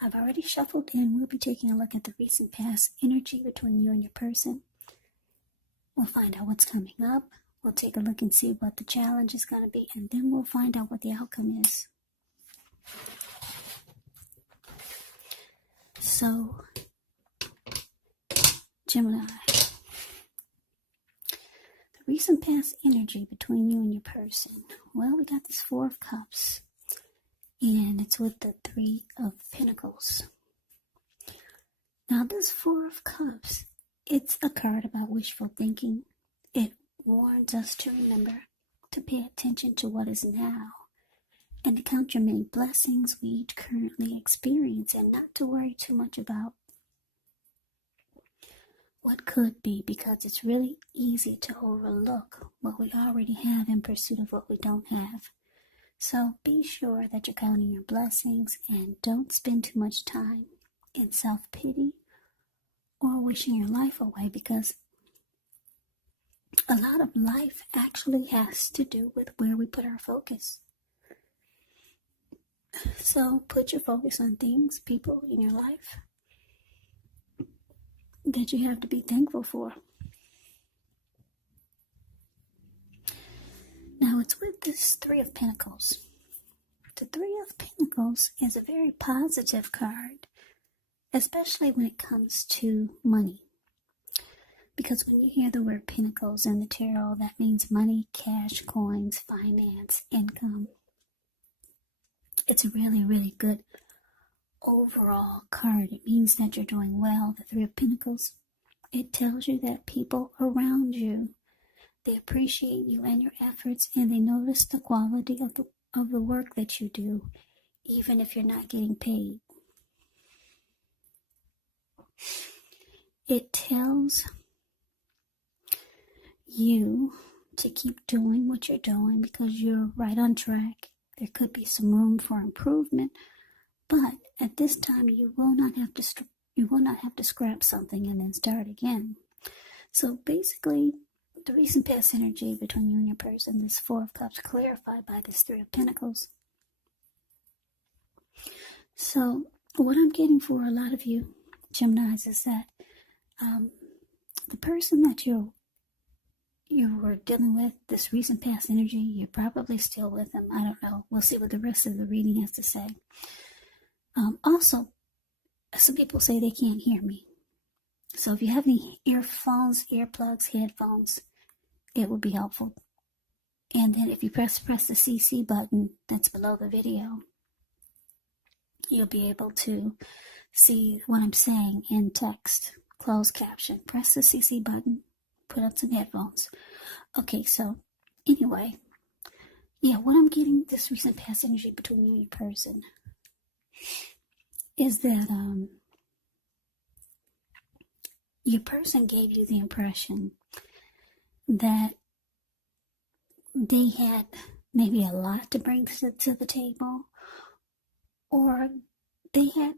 I've already shuffled in. We'll be taking a look at the recent past energy between you and your person. We'll find out what's coming up. We'll take a look and see what the challenge is going to be, and then we'll find out what the outcome is. So, Gemini, the recent past energy between you and your person. Well, we got this Four of Cups, and it's with the Three of Pentacles. Now, this Four of Cups, it's a card about wishful thinking. It warns us to remember to pay attention to what is now and to count your many blessings we currently experience and not to worry too much about what could be, because it's really easy to overlook what we already have in pursuit of what we don't have. So be sure that you're counting your blessings and don't spend too much time in self-pity or wishing your life away, because a lot of life actually has to do with where we put our focus. So put your focus on things, people in your life that you have to be thankful for. Now it's with this Three of Pentacles. The Three of Pentacles is a very positive card, especially when it comes to money. Because when you hear the word Pentacles in the tarot, that means money, cash, coins, finance, income. It's a really, really good overall card. It means that you're doing well. The Three of Pentacles, it tells you that people around you, they appreciate you and your efforts, and they notice the quality of the work that you do, even if you're not getting paid. It tells you to keep doing what you're doing because you're right on track. There could be some room for improvement, but at this time you will not have to scrap something and then start again. So basically, the recent past energy between you and your person, this Four of Cups, clarified by this Three of Pentacles. So what I'm getting for a lot of you Geminis is that the person that you were dealing with, this recent past energy, you're probably still with them. I don't know. We'll see what the rest of the reading has to say. Also, some people say they can't hear me. So if you have any earphones, earplugs, headphones, it would be helpful. And then if you press the CC button that's below the video, you'll be able to see what I'm saying in text, closed caption. Press the CC button, put on some headphones. Okay, so anyway, yeah, what I'm getting this recent past energy between you and your person is that your person gave you the impression that they had maybe a lot to bring to the table, or they had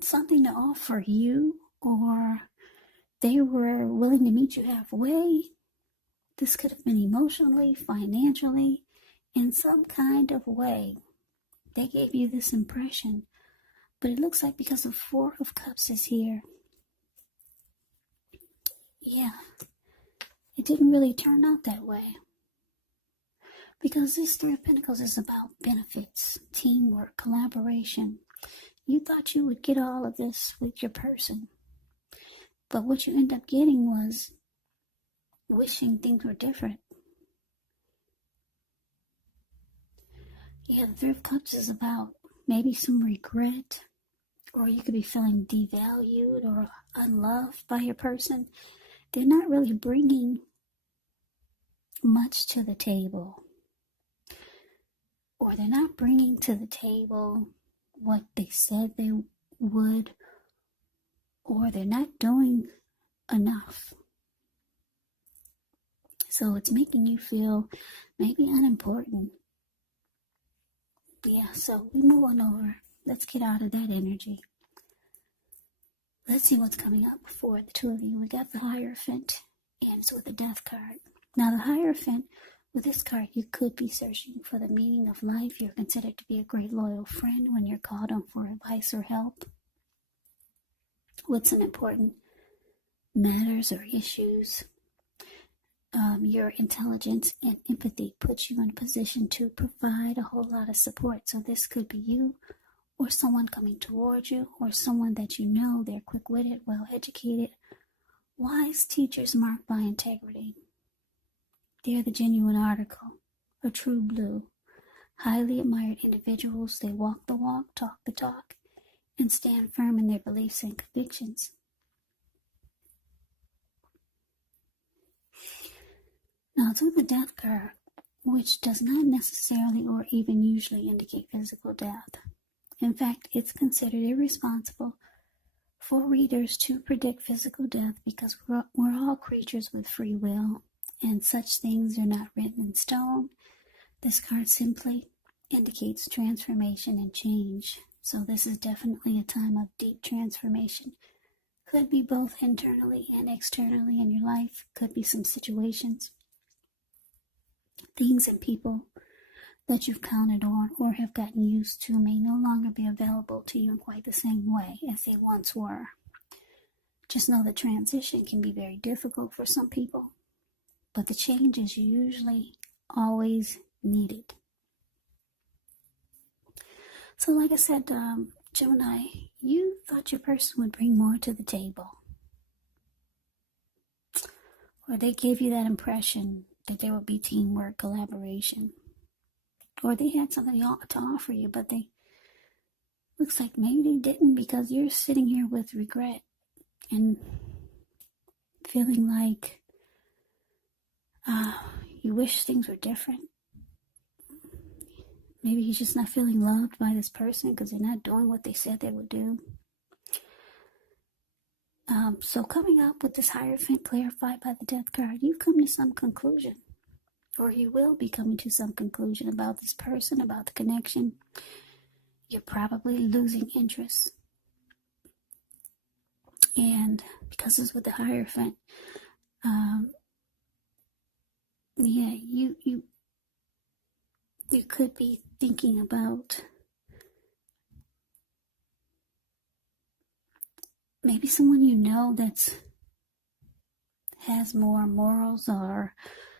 something to offer you, or they were willing to meet you halfway. This could have been emotionally, financially, in some kind of way. They gave you this impression, but it looks like because the Four of Cups is here, yeah, it didn't really turn out that way. Because this Three of Pentacles is about benefits, teamwork, collaboration. You thought you would get all of this with your person, but what you end up getting was wishing things were different. Yeah, the Three of Cups is about maybe some regret, or you could be feeling devalued or unloved by your person. They're not really bringing much to the table, or they're not bringing to the table what they said they would, or they're not doing enough. So it's making you feel maybe unimportant. Yeah, so we move on over. Let's get out of that energy. Let's see what's coming up for the two of you. We got the Hierophant, and it's with the Death card. Now the Hierophant, With this card, you could be searching for the meaning of life. You're considered to be a great loyal friend when you're called on for advice or help with some important matters or issues. Your intelligence and empathy puts you in a position to provide a whole lot of support. So this could be you or someone coming towards you or someone that you know. They're quick-witted, well-educated, wise teachers marked by integrity. They're the genuine article, a true blue. Highly admired individuals. They walk the walk, talk the talk, and stand firm in their beliefs and convictions. Now, to the death card, which does not necessarily or even usually indicate physical death. In fact, it's considered irresponsible for readers to predict physical death because we're all creatures with free will, and such things are not written in stone. This card simply indicates transformation and change. So this is definitely a time of deep transformation. Could be both internally and externally in your life. Could be some situations, things and people that you've counted on or have gotten used to may no longer be available to you in quite the same way as they once were. Just know the transition can be very difficult for some people, but the change is usually always needed. So like I said, Gemini, you thought your person would bring more to the table. Or they gave you that impression that there would be teamwork, collaboration. Or they had something to offer you, but they looks like maybe they didn't, because you're sitting here with regret and feeling like you wish things were different. Maybe you're just not feeling loved by this person because they're not doing what they said they would do. So coming up with this Hierophant clarified by the Death card, you've come to some conclusion, or you will be coming to some conclusion about this person, about the connection. You're probably losing interest. And because it's with the Hierophant, you could be thinking about maybe someone you know that's has more morals, or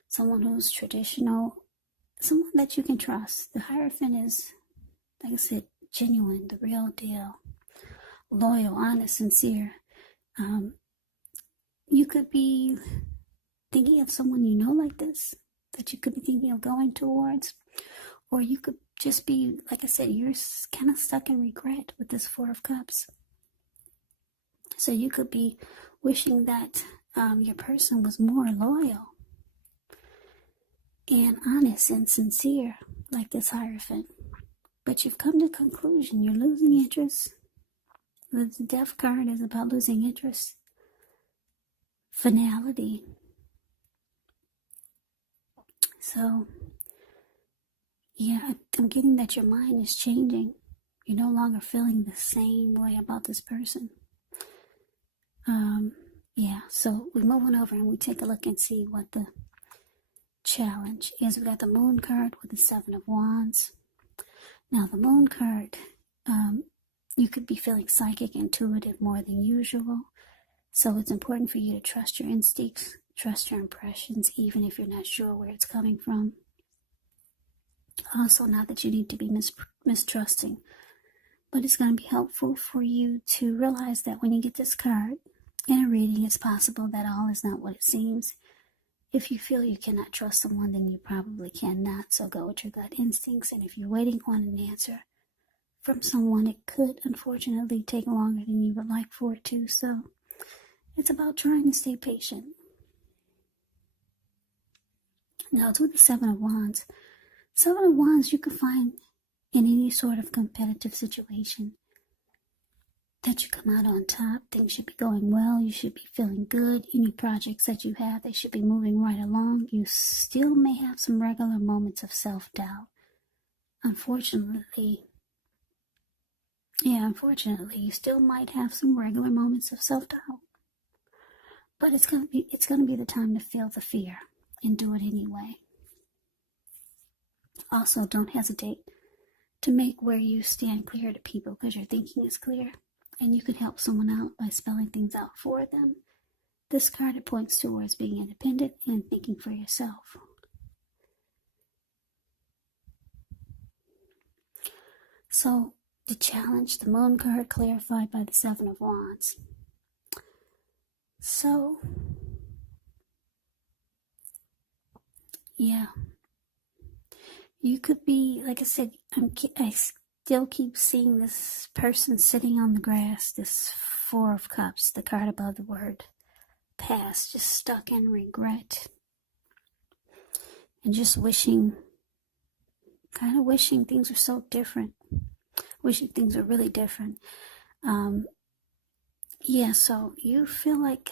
someone who's traditional, someone that you can trust. The Hierophant is, like I said, genuine, the real deal, loyal, honest, sincere. You could be thinking of someone you know like this, that you could be thinking of going towards, or you could just be, like I said, you're kind of stuck in regret with this Four of Cups. So you could be wishing that your person was more loyal and honest and sincere, like this Hierophant. But you've come to a conclusion. You're losing interest. The Death card is about losing interest. Finality. So, yeah, I'm getting that your mind is changing. You're no longer feeling the same way about this person. So we move on over and we take a look and see what the challenge is. We got the Moon card with the Seven of Wands. Now the Moon card, you could be feeling psychic, intuitive more than usual. So it's important for you to trust your instincts, trust your impressions, even if you're not sure where it's coming from. Also, not that you need to be mistrusting, but it's going to be helpful for you to realize that when you get this card in a reading, it's possible that all is not what it seems. If you feel you cannot trust someone, then you probably cannot. So go with your gut instincts. And if you're waiting on an answer from someone, it could unfortunately take longer than you would like for it to. So it's about trying to stay patient. Now, it's with the Seven of Wands. Seven of Wands you can find in any sort of competitive situation that you come out on top. Things should be going well. You should be feeling good. Any projects that you have, they should be moving right along. You still may have some regular moments of self-doubt. Unfortunately, you still might have some regular moments of self-doubt. But it's gonna be the time to feel the fear and do it anyway. Also, don't hesitate to make where you stand clear to people, because your thinking is clear and you can help someone out by spelling things out for them. This card, it points towards being independent and thinking for yourself. So, the challenge, the Moon card clarified by the Seven of Wands. So, yeah, you could be, like I said, I still keep seeing this person sitting on the grass, this Four of Cups, the card above the word past, just stuck in regret and just wishing, kind of wishing things were so different, wishing things were really different. Yeah, so you feel like,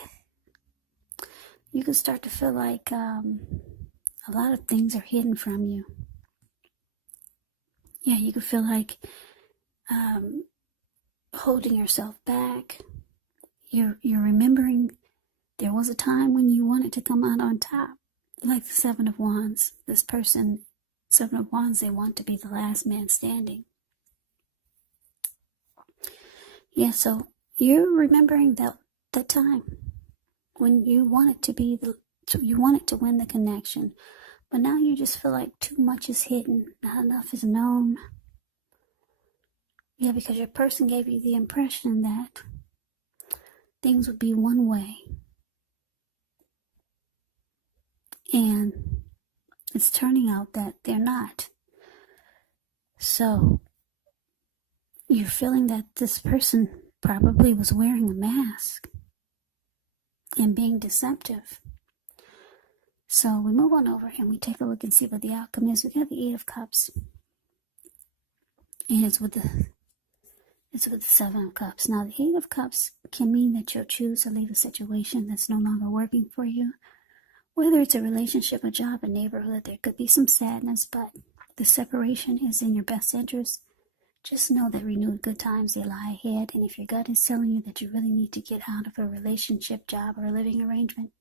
you can start to feel like a lot of things are hidden from you. Yeah, you can feel like holding yourself back. You're remembering there was a time when you wanted to come out on top, like the Seven of Wands. This person, Seven of Wands, they want to be the last man standing. Yeah, so you're remembering that time when you wanted to be you wanted to win the connection, but now you just feel like too much is hidden, not enough is known. Yeah, because your person gave you the impression that things would be one way, and it's turning out that they're not. So you're feeling that this person probably was wearing a mask and being deceptive. So we move on over and we take a look and see what the outcome is. We got the Eight of Cups, and it's with the Seven of Cups. Now, the Eight of Cups can mean that you'll choose to leave a situation that's no longer working for you. Whether it's a relationship, a job, a neighborhood, there could be some sadness, but the separation is in your best interest. Just know that renewed good times, they lie ahead, and if your gut is telling you that you really need to get out of a relationship, job, or a living arrangement,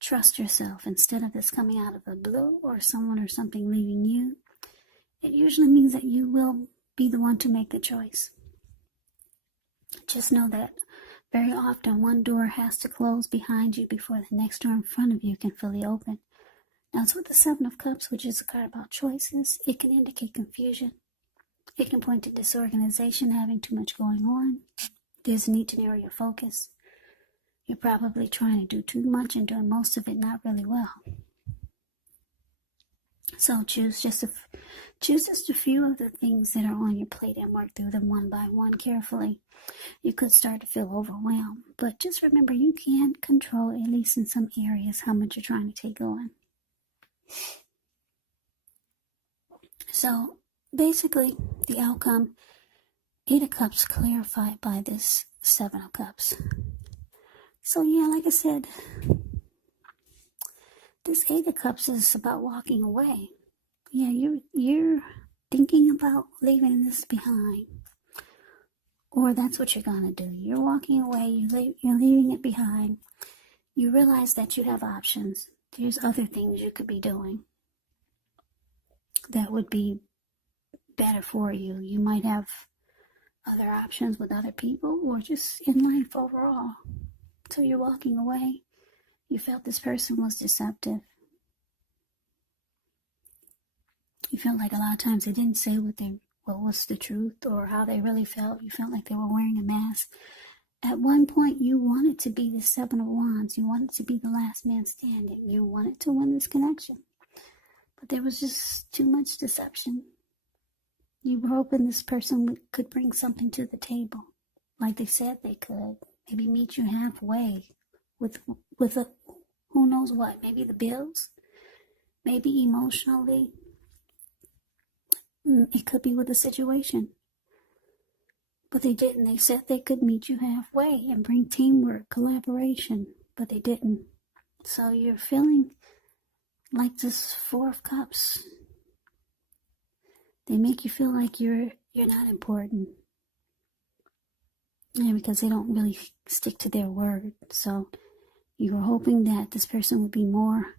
trust yourself. Instead of this coming out of the blue or someone or something leaving you, it usually means that you will be the one to make the choice. Just know that very often one door has to close behind you before the next door in front of you can fully open. Now, it's with the Seven of Cups, which is a card about choices. It can indicate confusion. It can point to disorganization, having too much going on. There's a need to narrow your focus. You're probably trying to do too much and doing most of it not really well. So choose just a few of the things that are on your plate and work through them one by one carefully. You could start to feel overwhelmed, but just remember you can control, at least in some areas, how much you're trying to take on. So basically, the outcome, Eight of Cups clarified by this Seven of Cups. So yeah, like I said, this Eight of Cups is about walking away. Yeah, you're thinking about leaving this behind. Or that's what you're going to do. You're walking away, you're leaving it behind. You realize that you have options. There's other things you could be doing that would be better for you. You might have other options with other people or just in life overall. So you're walking away. You felt this person was deceptive. You felt like a lot of times they didn't say what was the truth or how they really felt. You felt like they were wearing a mask. At one point, you wanted to be the Seven of Wands. You wanted to be the last man standing. You wanted to win this connection. But there was just too much deception. You were hoping this person could bring something to the table, like they said they could. Maybe meet you halfway with a who knows what. Maybe the bills. Maybe emotionally. It could be with a situation. But they didn't. They said they could meet you halfway and bring teamwork, collaboration, but they didn't. So you're feeling like this Four of Cups. They make you feel like you're not important. Yeah, because they don't really stick to their word. So you were hoping that this person would be more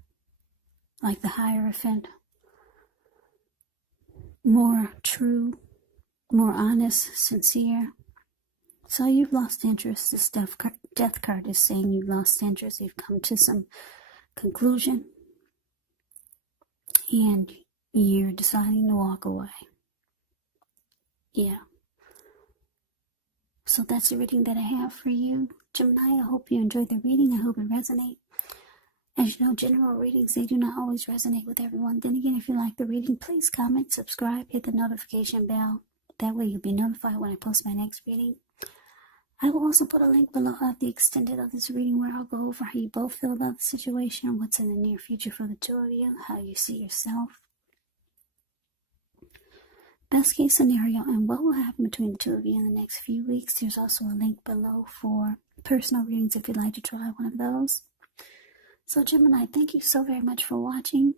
like the Hierophant, more true, more honest, sincere. So you've lost interest. This death card is saying you've lost interest. You've come to some conclusion. And you're deciding to walk away. Yeah. So that's the reading that I have for you, Gemini. I hope you enjoyed the reading. I hope it resonates. As you know, general readings, they do not always resonate with everyone. Then again, if you like the reading, please comment, subscribe, hit the notification bell. That way you'll be notified when I post my next reading. I will also put a link below of the extended of this reading where I'll go over how you both feel about the situation, what's in the near future for the two of you, how you see yourself. Best case scenario and what will happen between the two of you in the next few weeks. There's also a link below for personal readings if you'd like to try one of those. So Gemini, thank you so very much for watching.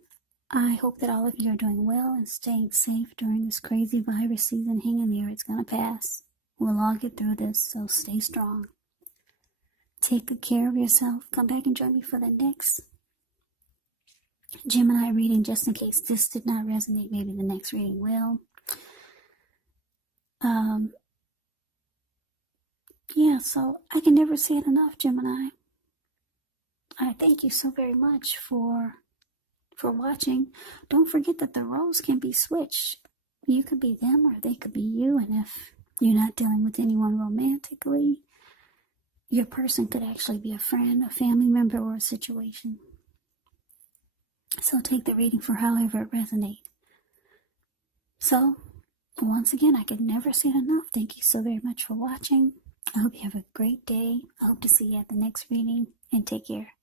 I hope that all of you are doing well and staying safe during this crazy virus season. Hang in there, it's going to pass. We'll all get through this, so stay strong. Take good care of yourself. Come back and join me for the next Gemini reading, just in case this did not resonate. Maybe the next reading will. Yeah, so I can never say it enough, Gemini. I thank you so very much for watching. Don't forget that the roles can be switched. You could be them or they could be you, and if you're not dealing with anyone romantically, your person could actually be a friend, a family member, or a situation. So take the reading for however it resonates. So, once again, I could never say it enough. Thank you so very much for watching. I hope you have a great day. I hope to see you at the next reading, and take care.